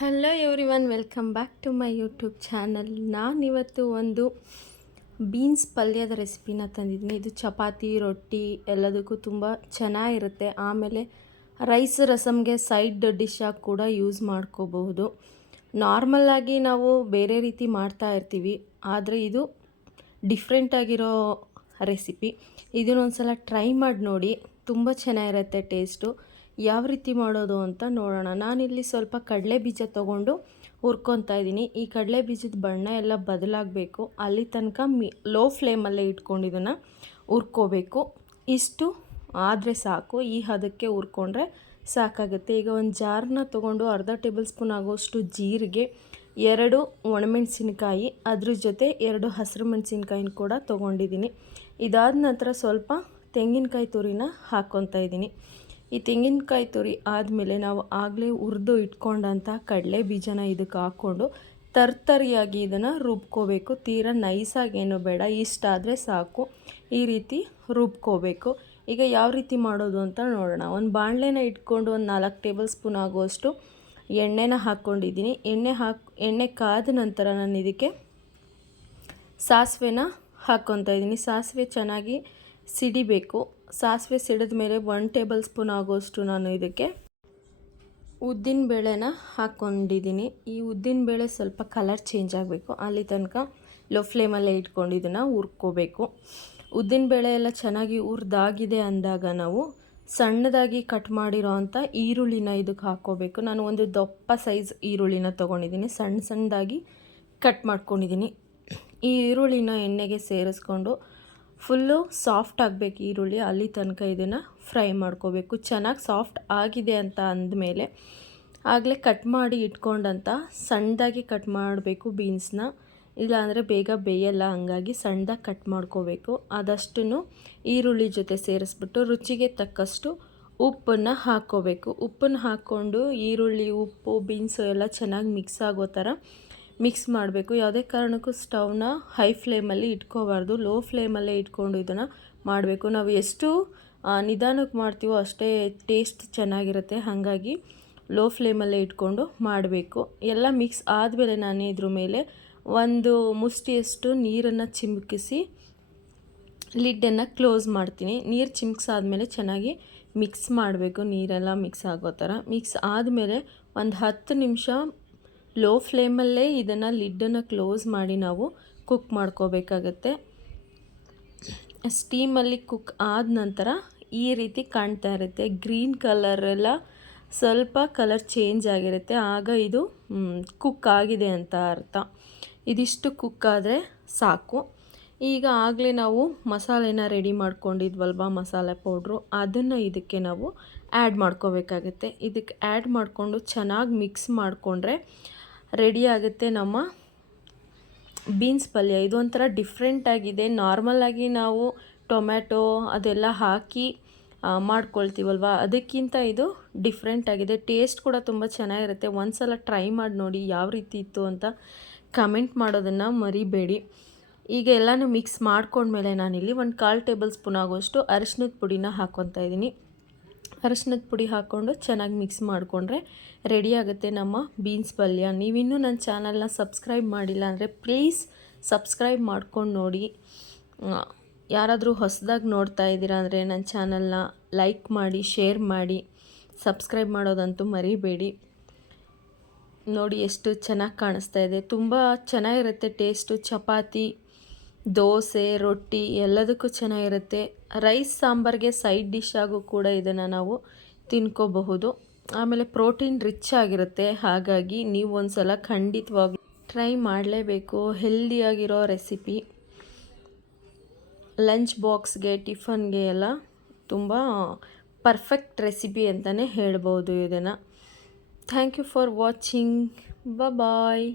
Hello everyone welcome back to my YouTube channel ನಾನಿವತ್ತು ಒಂದು beans ಪಲ್ಯದ ರೆಸಿಪಿನ ತಂದಿದ್ದೀನಿ. ಇದು ಚಪಾತಿ, ರೊಟ್ಟಿ ಎಲ್ಲದಕ್ಕೂ ತುಂಬ ಚೆನ್ನಾಗಿರುತ್ತೆ. ಆಮೇಲೆ ರೈಸ್ ರಸಮ್ಗೆ ಸೈಡ್ ಡಿಶ್ಶಾಗಿ ಕೂಡ ಯೂಸ್ ಮಾಡ್ಕೋಬಹುದು. ನಾರ್ಮಲ್ಲಾಗಿ ನಾವು ಬೇರೆ ರೀತಿ ಮಾಡ್ತಾ ಇರ್ತೀವಿ, ಆದರೆ ಇದು ಡಿಫ್ರೆಂಟಾಗಿರೋ ರೆಸಿಪಿ ಇದನ್ನೊಂದು ಸಲ ಟ್ರೈ ಮಾಡಿ ನೋಡಿ, ತುಂಬ ಚೆನ್ನಾಗಿರುತ್ತೆ ಟೇಸ್ಟು ಯಾವ ರೀತಿ ಮಾಡೋದು ಅಂತ ನೋಡೋಣ. ನಾನಿಲ್ಲಿ ಸ್ವಲ್ಪ ಕಡಲೆ ಬೀಜ ತೊಗೊಂಡು ಹುರ್ಕೊತಾ ಇದ್ದೀನಿ. ಈ ಕಡಲೆ ಬೀಜದ ಬಣ್ಣ ಎಲ್ಲ ಬದಲಾಗಬೇಕು. ಅಲ್ಲಿ ತನಕ ಮಿ ಲೋ ಫ್ಲೇಮಲ್ಲೇ ಇಟ್ಕೊಂಡು ಇದನ್ನು ಹುರ್ಕೋಬೇಕು. ಇಷ್ಟು ಆದರೆ ಸಾಕು. ಈ ಹದಕ್ಕೆ ಹುರ್ಕೊಂಡ್ರೆ ಸಾಕಾಗುತ್ತೆ. ಈಗ ಒಂದು ಜಾರನ್ನ ತೊಗೊಂಡು ಅರ್ಧ ಟೇಬಲ್ ಸ್ಪೂನ್ ಆಗೋಷ್ಟು ಜೀರಿಗೆ, ಎರಡು ಒಣಮೆಣಸಿನಕಾಯಿ, ಅದ್ರ ಜೊತೆ ಎರಡು ಹಸಿರು ಮೆಣಸಿನ್ಕಾಯಿನ ಕೂಡ ತೊಗೊಂಡಿದ್ದೀನಿ. ಇದಾದ ನಂತರ ಸ್ವಲ್ಪ ತೆಂಗಿನಕಾಯಿ ತುರಿನ ಹಾಕ್ಕೊತಾ ಇದ್ದೀನಿ. ಈ ತೆಂಗಿನಕಾಯಿ ತುರಿ ಆದಮೇಲೆ ನಾವು ಆಗಲೇ ಹುರಿದು ಇಟ್ಕೊಂಡಂಥ ಕಡಲೆ ಬೀಜನ ಇದಕ್ಕೆ ಹಾಕ್ಕೊಂಡು ತರ್ತರಿಯಾಗಿ ಇದನ್ನು ರುಬ್ಕೋಬೇಕು. ತೀರಾ ನೈಸಾಗಿ ಬೇಡ ಇಷ್ಟಾದರೆ ಸಾಕು. ಈ ರೀತಿ ರುಬ್ಕೋಬೇಕು. ಈಗ ಯಾವ ರೀತಿ ಮಾಡೋದು ಅಂತ ನೋಡೋಣ. ಒಂದು ಬಾಣಲೆನ ಇಟ್ಕೊಂಡು ಒಂದು ನಾಲ್ಕು ಟೇಬಲ್ ಸ್ಪೂನ್ ಆಗುವಷ್ಟು ಎಣ್ಣೆನ ಹಾಕ್ಕೊಂಡಿದ್ದೀನಿ. ಎಣ್ಣೆ ಹಾಕಿ, ಎಣ್ಣೆ ಕಾದ ನಂತರ ನಾನು ಇದಕ್ಕೆ ಸಾಸಿವೆನ ಹಾಕ್ಕೊತಾ ಇದ್ದೀನಿ. ಸಾಸಿವೆ ಚೆನ್ನಾಗಿ ಸಿಡಿಬೇಕು. ಸಾಸಿವೆ ಸಿಡಿದ ಮೇಲೆ ಒನ್ ಟೇಬಲ್ ಸ್ಪೂನ್ ಆಗೋಷ್ಟು ನಾನು ಇದಕ್ಕೆ ಉದ್ದಿನ ಬೇಳೆನ ಹಾಕ್ಕೊಂಡಿದ್ದೀನಿ ಈ ಉದ್ದಿನ ಬೇಳೆ ಸ್ವಲ್ಪ ಕಲರ್ ಚೇಂಜ್ ಆಗಬೇಕು. ಅಲ್ಲಿ ತನಕ ಲೋ ಫ್ಲೇಮಲ್ಲೇ ಇಟ್ಕೊಂಡು ಇದನ್ನು ಹುರ್ಕೋಬೇಕು. ಉದ್ದಿನ ಬೇಳೆ ಎಲ್ಲ ಚೆನ್ನಾಗಿ ಹುರಿದಾಗಿದೆ ಅಂದಾಗ ನಾವು ಸಣ್ಣದಾಗಿ ಕಟ್ ಮಾಡಿರೋ ಅಂಥ ಈರುಳ್ಳಿನ ಇದಕ್ಕೆ ಹಾಕ್ಕೋಬೇಕು ನಾನು ಒಂದು ದಪ್ಪ ಸೈಜ್ ಈರುಳ್ಳಿನ ತೊಗೊಂಡಿದ್ದೀನಿ. ಸಣ್ಣ ಸಣ್ಣದಾಗಿ ಕಟ್ ಮಾಡ್ಕೊಂಡಿದ್ದೀನಿ. ಈ ಈರುಳ್ಳಿನ ಎಣ್ಣೆಗೆ ಸೇರಿಸ್ಕೊಂಡು ಫುಲ್ಲು ಸಾಫ್ಟ್ ಆಗಬೇಕು ಈರುಳ್ಳಿ, ಅಲ್ಲಿ ತನಕ ಇದನ್ನು ಫ್ರೈ ಮಾಡ್ಕೋಬೇಕು. ಚೆನ್ನಾಗಿ ಸಾಫ್ಟ್ ಆಗಿದೆ ಅಂತ ಅಂದಮೇಲೆ ಆಗಲೇ ಕಟ್ ಮಾಡಿ ಇಟ್ಕೊಂಡಂತ ಸಣ್ಣದಾಗಿ ಕಟ್ ಮಾಡಬೇಕು ಬೀನ್ಸ್ನ. ಇಲ್ಲಾಂದರೆ ಬೇಗ ಬೇಯಲ್ಲ, ಹಂಗಾಗಿ ಸಣ್ಣದಾಗಿ ಕಟ್ ಮಾಡ್ಕೋಬೇಕು. ಆದಷ್ಟು ಈರುಳ್ಳಿ ಜೊತೆ ಸೇರಿಸ್ಬಿಟ್ಟು ರುಚಿಗೆ ತಕ್ಕಷ್ಟು ಉಪ್ಪನ್ನು ಹಾಕ್ಕೋಬೇಕು. ಉಪ್ಪನ್ನು ಹಾಕ್ಕೊಂಡು ಈರುಳ್ಳಿ, ಉಪ್ಪು, ಬೀನ್ಸು ಎಲ್ಲ ಚೆನ್ನಾಗಿ ಮಿಕ್ಸ್ ಆಗೋ ಥರ ಮಿಕ್ಸ್ ಮಾಡಬೇಕು. ಯಾವುದೇ ಕಾರಣಕ್ಕೂ ಸ್ಟವ್ನ ಹೈ ಫ್ಲೇಮಲ್ಲಿ ಇಟ್ಕೋಬಾರ್ದು. ಲೋ ಫ್ಲೇಮಲ್ಲೇ ಇಟ್ಕೊಂಡು ಇದನ್ನು ಮಾಡಬೇಕು. ನಾವು ಎಷ್ಟು ನಿಧಾನಕ್ಕೆ ಮಾಡ್ತೀವೋ ಅಷ್ಟೇ ಟೇಸ್ಟ್ ಚೆನ್ನಾಗಿರುತ್ತೆ. ಹಾಗಾಗಿ ಲೋ ಫ್ಲೇಮಲ್ಲೇ ಇಟ್ಕೊಂಡು ಮಾಡಬೇಕು. ಎಲ್ಲ ಮಿಕ್ಸ್ ಆದಮೇಲೆ ನಾನು ಇದ್ರ ಮೇಲೆ ಒಂದು ಮುಷ್ಟಿಯಷ್ಟು ನೀರನ್ನು ಚಿಮುಕಿಸಿ ಲಿಡ್ಡನ್ನು ಕ್ಲೋಸ್ ಮಾಡ್ತೀನಿ. ನೀರು ಚಿಮ್ಕಿಸಾದ್ಮೇಲೆ ಚೆನ್ನಾಗಿ ಮಿಕ್ಸ್ ಮಾಡಬೇಕು. ನೀರೆಲ್ಲ ಮಿಕ್ಸ್ ಆಗೋ ಥರ. ಮಿಕ್ಸ್ ಆದಮೇಲೆ ಒಂದು ಹತ್ತು ನಿಮಿಷ ಲೋ ಫ್ಲೇಮಲ್ಲೇ ಇದನ್ನು ಲಿಡ್ಡನ್ನು ಕ್ಲೋಸ್ ಮಾಡಿ ನಾವು ಕುಕ್ ಮಾಡ್ಕೋಬೇಕಾಗತ್ತೆ. ಸ್ಟೀಮಲ್ಲಿ ಕುಕ್ ಆದ ನಂತರ ಈ ರೀತಿ ಕಾಣ್ತಾ ಇರುತ್ತೆ. ಗ್ರೀನ್ ಕಲರೆಲ್ಲ ಸ್ವಲ್ಪ ಕಲರ್ ಚೇಂಜ್ ಆಗಿರುತ್ತೆ. ಆಗ ಇದು ಕುಕ್ ಆಗಿದೆ ಅಂತ ಅರ್ಥ. ಇದಿಷ್ಟು ಕುಕ್ ಆದರೆ ಸಾಕು. ಈಗ ಆಗಲೇ ನಾವು ಮಸಾಲೆನ ರೆಡಿ ಮಾಡ್ಕೊಂಡಿದ್ವಲ್ವ, ಮಸಾಲೆ ಪೌಡ್ರು? ಅದನ್ನು ಇದಕ್ಕೆ ನಾವು ಆ್ಯಡ್ ಮಾಡ್ಕೋಬೇಕಾಗತ್ತೆ. ಇದಕ್ಕೆ ಆ್ಯಡ್ ಮಾಡಿಕೊಂಡು ಚೆನ್ನಾಗಿ ಮಿಕ್ಸ್ ಮಾಡಿಕೊಂಡ್ರೆ ರೆಡಿ ಆಗುತ್ತೆ ನಮ್ಮ ಬೀನ್ಸ್ ಪಲ್ಯ. ಇದು ಒಂಥರ ಡಿಫ್ರೆಂಟಾಗಿದೆ ನಾರ್ಮಲಾಗಿ ನಾವು ಟೊಮ್ಯಾಟೊ ಅದೆಲ್ಲ ಹಾಕಿ ಮಾಡ್ಕೊಳ್ತೀವಲ್ವ? ಅದಕ್ಕಿಂತ ಇದು ಡಿಫ್ರೆಂಟ್ ಆಗಿದೆ. ಟೇಸ್ಟ್ ಕೂಡ ತುಂಬ ಚೆನ್ನಾಗಿರುತ್ತೆ. ಒಂದು ಸಲ ಟ್ರೈ ಮಾಡಿ ನೋಡಿ ಯಾವ ರೀತಿ ಇತ್ತು ಅಂತ ಕಮೆಂಟ್ ಮಾಡೋದನ್ನು ಮರಿಬೇಡಿ. ಈಗ ಎಲ್ಲನೂ ಮಿಕ್ಸ್ ಮಾಡ್ಕೊಂಡ್ಮೇಲೆ ನಾನಿಲ್ಲಿ ಒಂದು ಕಾಲು ಟೇಬಲ್ ಸ್ಪೂನ್ ಆಗುವಷ್ಟು ಅರಿಶಿನದ ಪುಡಿನ ಹಾಕ್ಕೊತಾ ಇದ್ದೀನಿ. ಅರಶಿನದ ಪುಡಿ ಹಾಕ್ಕೊಂಡು ಚೆನ್ನಾಗಿ ಮಿಕ್ಸ್ ಮಾಡಿಕೊಂಡ್ರೆ ರೆಡಿ ಆಗುತ್ತೆ ನಮ್ಮ ಬೀನ್ಸ್ ಪಲ್ಯ. ನೀವಿನ್ನೂ ನನ್ನ ಚಾನಲ್ನ ಸಬ್ಸ್ಕ್ರೈಬ್ ಮಾಡಿಲ್ಲ ಅಂದರೆ ಪ್ಲೀಸ್ ಸಬ್ಸ್ಕ್ರೈಬ್ ಮಾಡ್ಕೊಂಡು ನೋಡಿ. ಯಾರಾದರೂ ಹೊಸದಾಗಿ ನೋಡ್ತಾ ಇದ್ದೀರಾ ಅಂದರೆ ನನ್ನ ಚಾನಲ್ನ ಲೈಕ್ ಮಾಡಿ ಶೇರ್ ಮಾಡಿ. ಸಬ್ಸ್ಕ್ರೈಬ್ ಮಾಡೋದಂತೂ ಮರಿಬೇಡಿ. ನೋಡಿ ಎಷ್ಟು ಚೆನ್ನಾಗಿ ಕಾಣಿಸ್ತಾ ಇದೆ. ತುಂಬ ಚೆನ್ನಾಗಿರುತ್ತೆ ಟೇಸ್ಟು ಚಪಾತಿ. ದೋಸೆ, ರೊಟ್ಟಿ ಎಲ್ಲದಕ್ಕೂ ಚೆನ್ನಾಗಿರುತ್ತೆ. ರೈಸ್ ಸಾಂಬಾರಿಗೆ ಸೈಡ್ ಡಿಶ್ ಆಗು ಕೂಡ ಇದನ್ನು ನಾವು ತಿನ್ಕೋಬಹುದು. ಆಮೇಲೆ ಪ್ರೋಟೀನ್ ರಿಚ್ ಆಗಿರುತ್ತೆ. ಹಾಗಾಗಿ ನೀವು ಒಂದು ಸಲ ಖಂಡಿತವಾಗ್ಲೂ ಟ್ರೈ ಮಾಡಲೇಬೇಕು. ಹೆಲ್ದಿಯಾಗಿರೋ ರೆಸಿಪಿ ಲಂಚ್ ಬಾಕ್ಸ್ಗೆ ಟಿಫನ್ಗೆ ಎಲ್ಲ ತುಂಬ ಪರ್ಫೆಕ್ಟ್ ರೆಸಿಪಿ ಅಂತಲೇ ಹೇಳ್ಬೋದು ಇದನ್ನು. Thank you for watching bye